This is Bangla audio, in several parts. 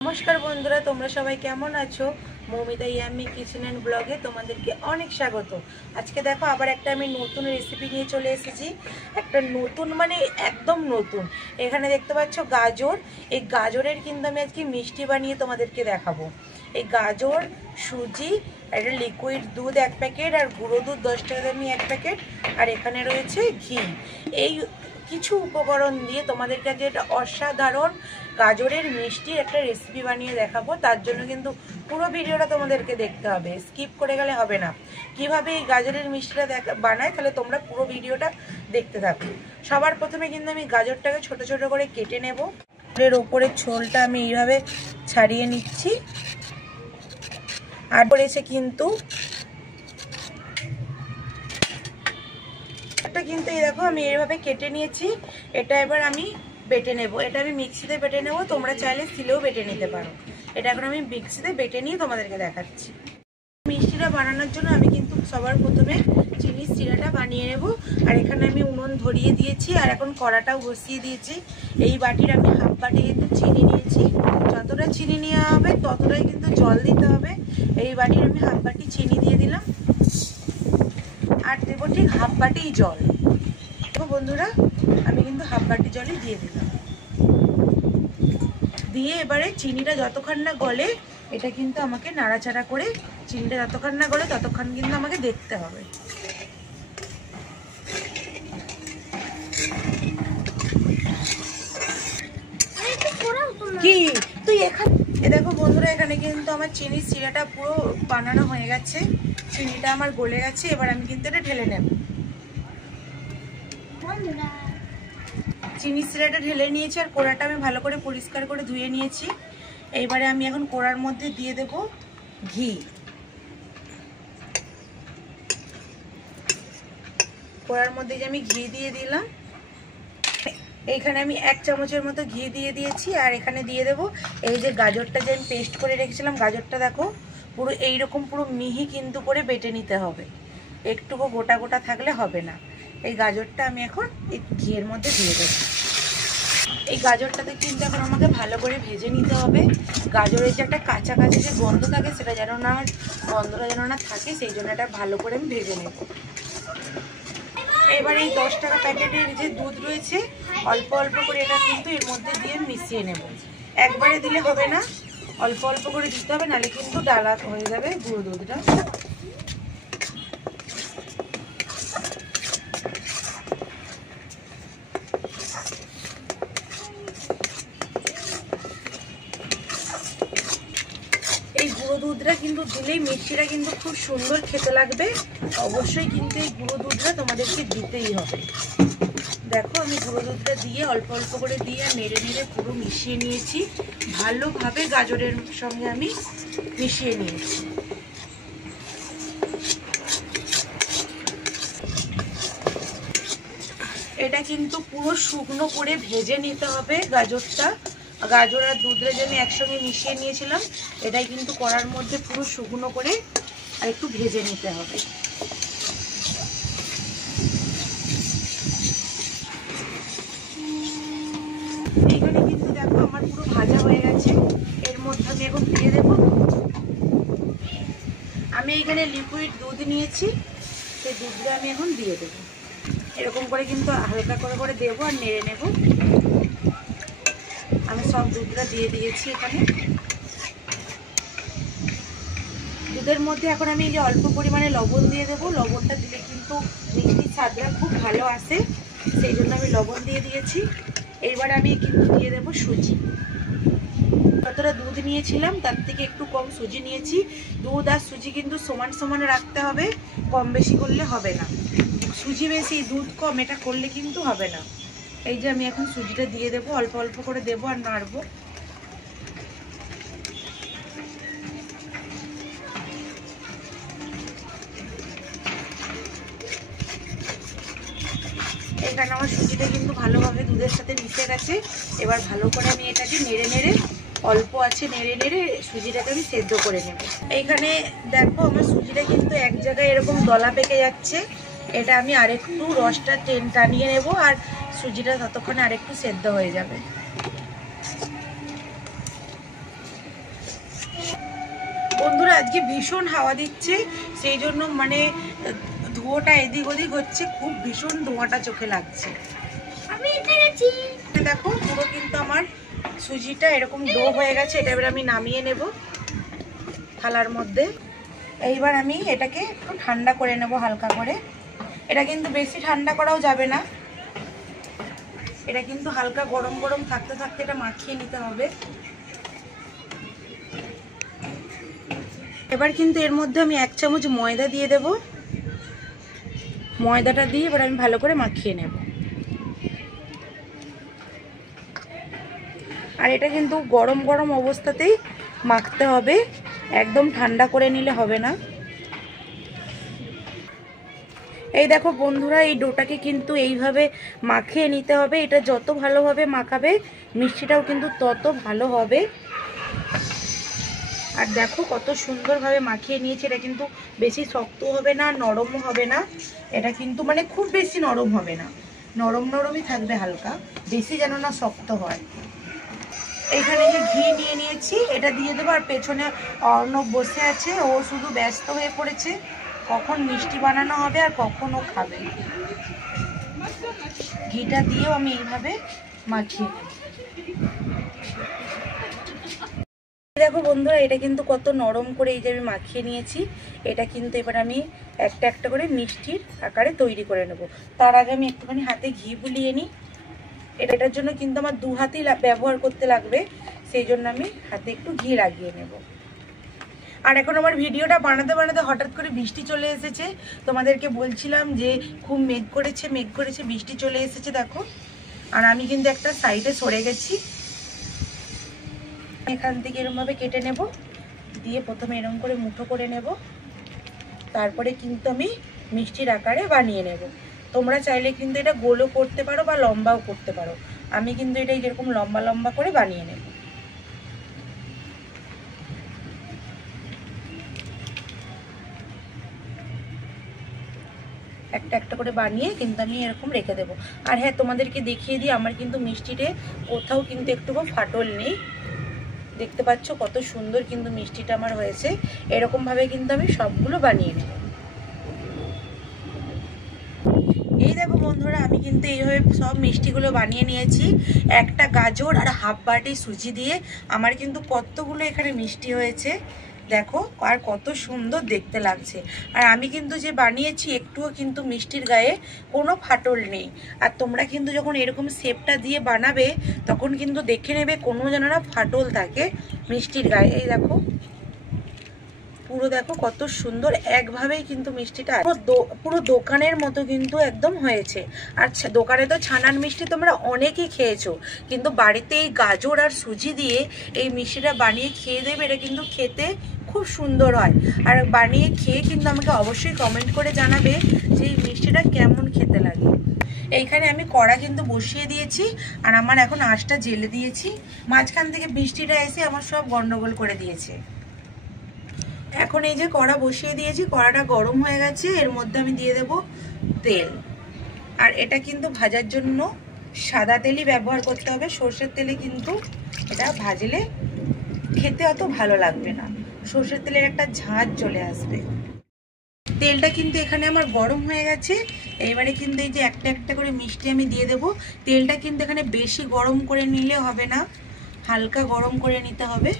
নমস্কার বন্ধুরা, তোমরা সবাই কেমন আছো? মৌমিতা ইয়াম্মি কিচেন অ্যান্ড ব্লগে তোমাদেরকে অনেক স্বাগত। আজকে দেখো আবার একটা আমি নতুন রেসিপি নিয়ে চলে এসেছি। একটা নতুন মানে একদম নতুন। এখানে দেখতে পাচ্ছ গাজর। এই গাজরের কিন্তু আমি আজকে মিষ্টি বানিয়ে তোমাদেরকে দেখাবো। এই গাজর, সুজি, একটা লিকুইড দুধ 1 প্যাকেট, আর গুঁড়ো দুধ 10 টাকা দামি 1 প্যাকেট, আর এখানে রয়েছে ঘি। এই কিছু উপকরণ দিয়ে তোমাদের কাছে একটা অসাধারণ গাজরের মিষ্টির একটা রেসিপি বানিয়ে দেখাবো। তার জন্য কিন্তু পুরো ভিডিওটা তোমাদেরকে দেখতে হবে, স্কিপ করে গেলে হবে না। কিভাবে এই গাজরের মিষ্টিটা বানায় তাহলে তোমরা পুরো ভিডিওটা দেখতে থাকো। সবার প্রথমে কিন্তু আমি গাজরটাকে ছোট ছোট করে কেটে নেব। এর ওপরের ছোলটা আমি এইভাবে ছাড়িয়ে নিচ্ছি। আর পড়েছে কিন্তু কিন্তু এই দেখো আমি এইভাবে কেটে নিয়েছি। এটা এবার আমি বেটে নেব। এটা আমি মিক্সিতে বেটে নেব, তোমরা চাইলে শিলেও বেটে নিতে পারো। এটা এখন আমি মিক্সিতে বেটে নিয়ে তোমাদেরকে দেখাচ্ছি। মিষ্টিটা বানানোর জন্য আমি কিন্তু সবার প্রথমে চিনির শিরাটা বানিয়ে নেব। আর এখানে আমি উনুন ধরিয়ে দিয়েছি, আর এখন কড়াটাও বসিয়ে দিয়েছি। এই বাটির আমি হাফ বাটি কিন্তু চিনি নিয়েছি। যতটা চিনি নেওয়া হবে ততটাই কিন্তু জল দিতে হবে। এই বাটির আমি হাফ বাটি চিনি দিয়ে দিলাম, আর দেবো ঠিক হাফ বাটি জল। দেখো বন্ধুরা, আমি কিন্তু হাফ বাটি জলই দিয়ে দিলাম। দিয়ে এবারে চিনিটা যতক্ষণ না গলে, এটা কিন্তু আমাকে নাড়াচাড়া করে, চিনিটা যতক্ষণ না গলে ততক্ষণ কিন্তু আমাকে দেখতে হবে। কি তুই এখানে দেখো বন্ধুরা, এখানে কিন্তু আমার চিনির শিরাটা পুরো বানানো হয়ে গেছে। চিনিটা আমার গলে গেছে। এবার আমি কিন্তু এটা ঢেলে নেব। চিনির শিরাটা ঢেলে নিয়েছি, আর কোড়াটা আমি ভালো করে পরিষ্কার করে ধুয়ে নিয়েছি। এইবারে আমি এখন কোড়ার মধ্যে দিয়ে দেব ঘি। কোড়ার মধ্যে যে আমি ঘি দিয়ে দিলাম। এইখানে আমি 1 চামচের মতো ঘি দিয়ে দিয়েছি। আর এখানে দিয়ে দেব এই যে গাজরটা যে আমি পেস্ট করে রেখেছিলাম। গাজরটা দেখো পুরো এইরকম পুরো মিহি কিন্তু করে বেটে নিতে হবে, একটুকু গোটা গোটা থাকলে হবে না। এই গাজরটা আমি এখন এই ঘিয়ের মধ্যে দিয়ে দেব। এই গাজরটাতে কিন্তু এখন আমাকে ভালো করে ভেজে নিতে হবে। গাজরের যে একটা কাঁচা কাঁচা যে গন্ধ থাকে, সেটা যেন না, গন্ধটা যেন না থাকে, সেই জন্য এটা ভালো করে আমি ভেজে নেব। এবার এই 10 টাকা প্যাকেটের যে দুধ রয়েছে, অল্প অল্প করে এটা কিন্তু এর মধ্যে দিয়ে মিশিয়ে নেব। একবারে দিলে হবে না, অল্প অল্প করে দিতে হবে, নাহলে কিন্তু ডালা হয়ে যাবে গুঁড়ো দুধটা। এই গুঁড়ো দুধটা কিন্তু দিলেই মিষ্টিটা কিন্তু খুব সুন্দর খেতে লাগবে। অবশ্যই কিন্তু এই গুঁড়ো দুধটা তোমাদেরকে দিতেই হবে। দেখো আমি গুঁড়ো দুধটা দিয়ে অল্প অল্প করে দিয়ে নেড়ে নেড়ে পুরো মিশিয়ে নিয়েছি। ভালোভাবে গাজরের সঙ্গে আমি মিশিয়ে নিয়েছি। এটা কিন্তু পুরো শুকনো করে ভেজে নিতে হবে গাজরটা। গাজর আর দুধটা যে আমি একসঙ্গে মিশিয়ে নিয়েছিলাম, এটাই কিন্তু কড়ার মধ্যে পুরো শুকনো করে আর একটু ভেজে নিতে হবে। এইখানে কিন্তু দেখো আমার পুরো ভাজা হয়ে গেছে। এর মধ্যে আমি এখন দিয়ে দেব, আমি এখানে লিকুইড দুধ নিয়েছি, সেই দুধটা আমি এখন দিয়ে দেব। এরকম করে কিন্তু হালকা করে করে দেবো আর নেড়ে নেব। আমি সব দুধটা দিয়ে দিয়েছি এখানে। দুধের মধ্যে এখন আমি এই যে অল্প পরিমাণে লবণ দিয়ে দেবো। লবণটা দিলে কিন্তু মিষ্টির স্বাদটা খুব ভালো আসে, সেই জন্য আমি লবণ দিয়ে দিয়েছি। এইবার আমি কিন্তু দিয়ে দেবো সুজি। যতটা দুধ নিয়েছিলাম তার থেকে একটু কম সুজি নিয়েছি। দুধ আর সুজি কিন্তু সমান সমান রাখতে হবে, কম বেশি করলে হবে না। সুজি বেশি দুধ কম এটা করলে কিন্তু হবে না। এই যে আমি এখন সুজিটা দিয়ে দেবো, অল্প অল্প করে দেবো আর নাড়বো। এখানে আমার সুজিটা কিন্তু ভালোভাবে দুধের সাথে মিশে গেছে। এবার ভালো করে আমি এটাকে নেড়ে নেড়ে, অল্প আছে নেড়ে নেড়ে সুজিটাকে আমি সেদ্ধ করে নেব। এইখানে দেখো আমার সুজিটা কিন্তু এক জায়গায় এরকম দলা পেকে যাচ্ছে। এটা আমি আরেকটু রসটা টানিয়ে নেব, আর সুজিটা ততক্ষণে আরেকটু সেদ্ধ হয়ে যাবে। বন্ধুরা আজকে ভীষণ হাওয়া দিচ্ছে, সেই জন্য মানে ধোঁয়াটা এদিক ওদিক হচ্ছে, খুব ভীষণ ধোঁয়াটা চোখে লাগছে। দেখো পুরো কিন্তু আমার সুজিটা এরকম ডো হয়ে গেছে। এটা এবার আমি নামিয়ে নেব থালার মধ্যে। এইবার আমি এটাকে একটু ঠান্ডা করে নেব হালকা করে। এটা কিন্তু বেশি ঠান্ডা করাও যাবে না, এটা কিন্তু হালকা গরম গরম থাকতে থাকতে এটা মাখিয়ে নিতে হবে। এবার কিন্তু এর মধ্যে আমি 1 চামচ ময়দা দিয়ে দেব। ময়দাটা দিয়ে এবার আমি ভালো করে মাখিয়ে নেব। আর এটা কিন্তু গরম গরম অবস্থাতেই মাখতে হবে, একদম ঠান্ডা করে নিলে হবে না। এই দেখো বন্ধুরা, এই ডোটাকে কিন্তু এইভাবে মাখিয়ে নিতে হবে। এটা যত ভালোভাবে মাখাবে মিষ্টিটাও কিন্তু তত ভালো হবে। আর দেখো কত সুন্দরভাবে মাখিয়ে নিয়েছে। এটা কিন্তু বেশি শক্ত হবে না, নরমও হবে না। এটা কিন্তু মানে খুব বেশি নরম হবে না, নরম নরমই থাকবে হালকা, বেশি যেন না শক্ত হয়। এইখানে যে ঘি নিয়ে নিয়েছি এটা দিয়ে দেবো। আর পেছনে অর্ণব বসে আছে, ও শুধু ব্যস্ত হয়ে পড়েছে কখন মিষ্টি বানানো হবে আর কখন ও খাবে। ঘিটা দিয়েও আমি এইভাবে মাখিয়ে নেব। দেখো বন্ধুরা, এটা কিন্তু কত নরম করে এই যে আমি মাখিয়ে নিয়েছি। এটা কিন্তু এবার আমি একটা একটা করে মিষ্টির আকারে তৈরি করে নেব। তার আগে আমি একটুখানি হাতে ঘি বুলিয়ে নিই। এটার জন্য কিন্তু আমার 2 হাতই ব্যবহার করতে লাগবে, সেই জন্য আমি হাতে একটু ঘি লাগিয়ে নেব। আর এখন আমার ভিডিওটা বানাতে বানাতে হঠাৎ করে বৃষ্টি চলে এসেছে। তোমাদেরকে বলছিলাম যে খুব মেঘ করেছে, বৃষ্টি চলে এসেছে দেখো। আর আমি কিন্তু একটা সাইডে সরে গেছি। এখান থেকে এরকমভাবে কেটে নেব, দিয়ে প্রথমে এরকম করে মুঠো করে নেব। তারপরে কিন্তু আমি মিষ্টির আকারে বানিয়ে নেব। তোমরা চাইলে কিন্তু এটা গোলও করতে পারো বা লম্বাও করতে পারো। আমি কিন্তু এটা যেরকম লম্বা লম্বা করে বানিয়ে নেব। একটা একটা করে বানিয়ে কিন্তু আমি এরকম রেখে দেবো। আর হ্যাঁ, তোমাদেরকে দেখিয়ে দিই, আমার কিন্তু মিষ্টিতে কোথাও কিন্তু একটুকু ফাটল নেই। দেখতে পাচ্ছ কত সুন্দর কিন্তু মিষ্টিটা আমার হয়েছে। এরকম ভাবে কিন্তু আমি সবগুলো বানিয়ে নেব। এই দেখো বন্ধুরা, আমি কিন্তু এইভাবে সব মিষ্টিগুলো বানিয়ে নিয়েছি। একটা গাজর আর হাফ বাটি সুজি দিয়ে আমার কিন্তু কতগুলো এখানে মিষ্টি হয়েছে দেখো, আর কত সুন্দর দেখতে লাগছে। আর আমি কিন্তু যে বানিয়েছি একটুও কিন্তু মিষ্টির গায়ে কোনো ফাটল নেই। আর তোমরা কিন্তু যখন এরকম শেপটা দিয়ে বানাবে তখন কিন্তু দেখে নেবে কোনো যেন না ফাটল থাকে মিষ্টির গায়ে। এই দেখো পুরো দেখো কত সুন্দর একভাবেই কিন্তু মিষ্টিটা পুরো দোকানের মতো কিন্তু একদম হয়েছে। আর দোকানে তো ছানার মিষ্টি তোমরা অনেকেই খেয়েছো, কিন্তু বাড়িতে এই গাজর আর সুজি দিয়ে এই মিষ্টিটা বানিয়ে খেয়ে দেবে। এটা কিন্তু খেতে খুব সুন্দর হয়। আর বানিয়ে খেয়ে কিন্তু আমাকে অবশ্যই কমেন্ট করে জানাবে যে এই মিষ্টিটা কেমন খেতে লাগে। এইখানে আমি কড়া কিন্তু বসিয়ে দিয়েছি, আর আমার এখন আঁচটা জেলে দিয়েছি। মাঝখান থেকে বৃষ্টিটা এসে আমার সব গন্ডগোল করে দিয়েছে। এখন এই যে কড়া বসিয়ে দিয়েছি, কড়াটা গরম হয়ে গেছে। এর মধ্যে আমি দিয়ে দেব তেল। আর এটা কিন্তু ভাজার জন্য সাদা তেলই ব্যবহার করতে হবে, সর্ষের তেলে কিন্তু এটা ভাজলে খেতে অত ভালো লাগবে না, সর্ষের তেলের একটা ঝাঁঝ চলে আসবে। তেলটা কিন্তু এখানে আমার গরম হয়ে গেছে। এইবারে কিন্তু এই যে একটা একটা করে মিষ্টি আমি দিয়ে দেব। তেলটা কিন্তু এখানে বেশি গরম করে নিলে হবে না, হালকা গরম করে নিতে হবে।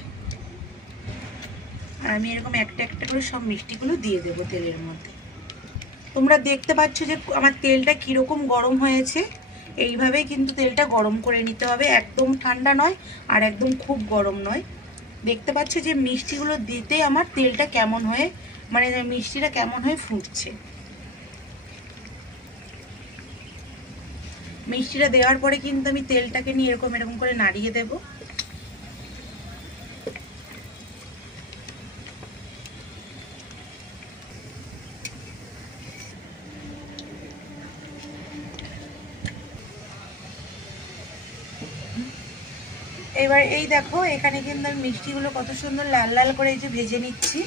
আর আমি এরকম একটা একটা করে সব মিষ্টিগুলো দিয়ে দেবো তেলের মধ্যে। তোমরা দেখতে পাচ্ছ যে আমার তেলটা কীরকম গরম হয়েছে। এইভাবেই কিন্তু তেলটা গরম করে নিতে হবে, একদম ঠান্ডা নয় আর একদম খুব গরম নয়। দেখতে পাচ্ছ যে মিষ্টিগুলো দিতে আমার তেলটা কেমন হয়ে মানে মিষ্টিটা কেমন হয়ে ফুটছে। মিষ্টিটা দেওয়ার পরে কিন্তু আমি তেলটাকে নিয়ে এরকম এরকম করে নাড়িয়ে দেবো। এবার এই দেখো এখানে কিন্তু আমি মিষ্টিগুলো কত সুন্দর লাল লাল করে এই যে ভেজে নিচ্ছি।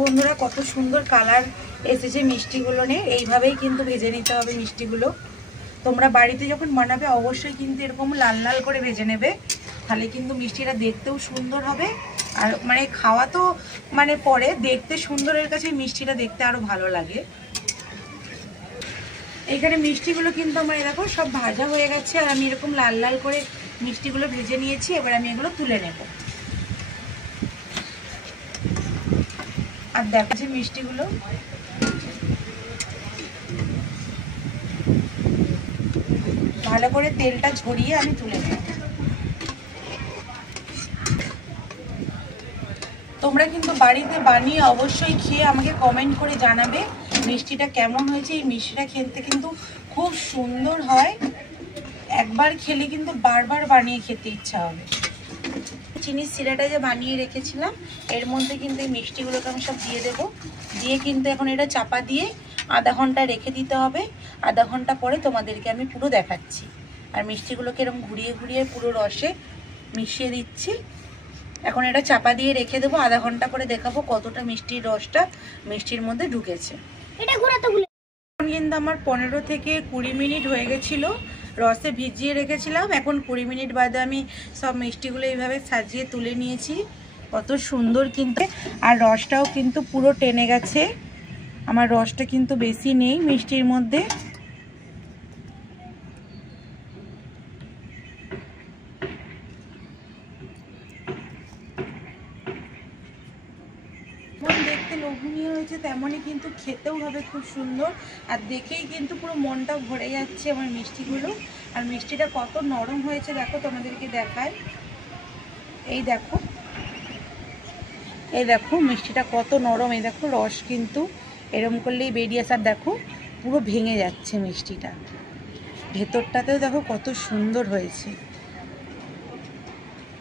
বন্ধুরা কত সুন্দর কালার এসেছে মিষ্টিগুলো নিয়ে। এইভাবেই কিন্তু ভেজে নিতে হবে মিষ্টিগুলো। তোমরা বাড়িতে যখন বানাবে অবশ্যই কিন্তু এরকম লাল লাল করে ভেজে নেবে, তাহলে কিন্তু মিষ্টিটা দেখতেও সুন্দর হবে আর মানে খাওয়া তো মানে পরে, দেখতে সুন্দরের কাছে মিষ্টিটা দেখতে আরো ভালো লাগে। এখানে মিষ্টিগুলো কিন্তু আমার দেখো সব ভাজা হয়ে গেছে, আর আমি এরকম লাল লাল করে মিষ্টিগুলো ভেজে নিয়েছি। এবার আমি এগুলো তুলে নেব। আর দেখো যে মিষ্টিগুলো ভালো করে তেলটা ঝরিয়ে আমি তুলে নেব। তোমরা কিন্তু বাড়িতে বানিয়ে অবশ্যই খেয়ে আমাকে কমেন্ট করে জানাবে মিষ্টিটা কেমন হয়েছে। এই মিষ্টিটা খেতে কিন্তু খুব সুন্দর হয়, একবার খেলে কিন্তু বারবার বানিয়ে খেতে ইচ্ছা হবে। চিনির সিরাটা যে বানিয়ে রেখেছিলাম এর মধ্যে কিন্তু এই মিষ্টিগুলোকে আমি সব দিয়ে দেবো। দিয়ে কিন্তু এখন এটা চাপা দিয়ে আধা ঘন্টা রেখে দিতে হবে। আধা ঘন্টা পরে তোমাদেরকে আমি পুরো দেখাচ্ছি। আর মিষ্টিগুলোকে এরকম ঘুরিয়ে ঘুরিয়ে পুরো রসে মিশিয়ে দিচ্ছি। এখন এটা চাপা দিয়ে রেখে দেবো, আধা ঘন্টা পরে দেখাবো কতটা মিষ্টির রসটা মিষ্টির মধ্যে ঢুকেছে। এটা ঘোরাতে ভুলে এখন কিন্তু আমার 15 থেকে 20 মিনিট হয়ে গেছিলো রসে ভিজিয়ে রেখেছিলাম। এখন 20 মিনিট বাদে আমি সব মিষ্টিগুলো এইভাবে সাজিয়ে তুলে নিয়েছি। কত সুন্দর কিন্তু, আর রসটাও কিন্তু পুরো টেনে গেছে। আমার রসটা কিন্তু বেশি নেই মিষ্টির মধ্যে। দেখতে লোভনীয় হয়েছে, তেমনই কিন্তু খেতেও হবে খুব সুন্দর। আর দেখেই কিন্তু পুরো মনটা ভরে যাচ্ছে আমার মিষ্টিগুলো। আর মিষ্টিটা কত নরম হয়েছে দেখো, তোমাদেরকে দেখায়। এই দেখো, এই দেখো মিষ্টিটা কত নরম। এই দেখো রস কিন্তু এরম করলেই বেরিয়ে আসার, দেখো পুরো ভেঙে যাচ্ছে মিষ্টিটা। ভেতরটাতেও দেখো কত সুন্দর হয়েছে,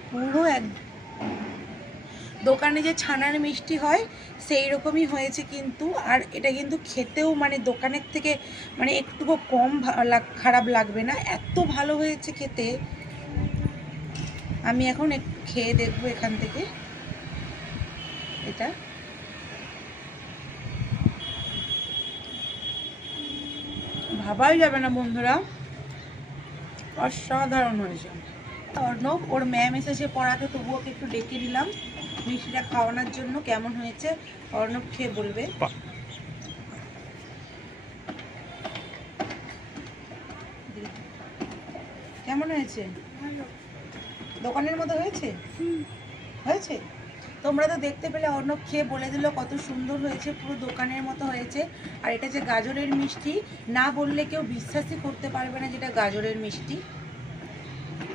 পুরো এক দোকানে যে ছানার মিষ্টি হয় সেই রকমই হয়েছে কিন্তু। আর এটা কিন্তু খেতেও মানে দোকানের থেকে মানে একটুকু কম খারাপ লাগবে না, এত ভালো হয়েছে খেতে। আমি এখন একটু খেয়ে দেখবো এখান থেকে। এটা ভাবাই যাবে না বন্ধুরা, অসাধারণ হয়েছে। অর্ণব ওর ম্যাম এসেছে পড়াতে, তবুও ওকে একটু ডেকে নিলাম মিষ্টিটা খাওয়ানোর জন্য। কেমন হয়েছে অর্ণব খেয়ে বলবে। কেমন হয়েছে? দোকানের মতো হয়েছে? হয়েছে? তোমরা তো দেখতে পেলে, অর্ণব খেয়ে বলে দিল কত সুন্দর হয়েছে, পুরো দোকানের মতো হয়েছে। আর এটা যে গাজরের মিষ্টি না বললে কেউ বিশ্বাসই করতে পারবে না যেটা গাজরের মিষ্টি।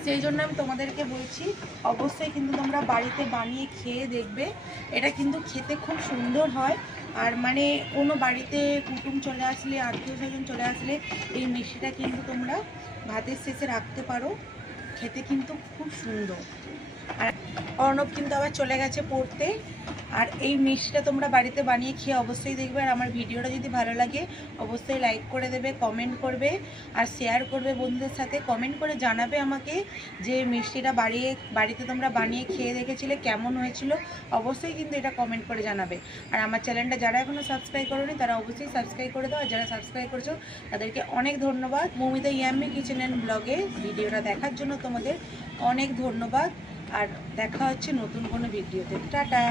সেই জন্য আমি তোমাদেরকে বলছি অবশ্যই কিন্তু তোমরা বাড়িতে বানিয়ে খেয়ে দেখবে। এটা কিন্তু খেতে খুব সুন্দর হয়। আর মানে কোনো বাড়িতে কুটুম চলে আসলে, আত্মীয় স্বজন চলে আসলে এই মিষ্টিটা কিন্তু তোমরা ভাতের শেষে রাখতে পারো, খেতে কিন্তু খুব সুন্দর। আর অর্ণব কিন্তু আবার চলে গেছে পড়তে। আর এই মিষ্টিটা তোমরা বাড়িতে বানিয়ে খেয়ে অবশ্যই দেখবে। আর আমার ভিডিওটা যদি ভালো লাগে অবশ্যই লাইক করে দেবে, কমেন্ট করবে আর শেয়ার করবে বন্ধুদের সাথে। কমেন্ট করে জানাবে আমাকে যে মিষ্টিটা বাড়িতে তোমরা বানিয়ে খেয়ে দেখেছিলে কেমন হয়েছিল, অবশ্যই কিন্তু এটা কমেন্ট করে জানাবে। আর আমার চ্যানেলটা যারা এখনও সাবস্ক্রাইব করোনি তারা অবশ্যই সাবস্ক্রাইব করে দাও। আর যারা সাবস্ক্রাইব করেছো তাদেরকে অনেক ধন্যবাদ। মৌমিতা ইয়াম্মি কিচেন অ্যান্ড ব্লগে ভিডিওটা দেখার জন্য তোমাদের অনেক ধন্যবাদ। আর দেখা হচ্ছে নতুন কোনো ভিডিওতে। টাটা।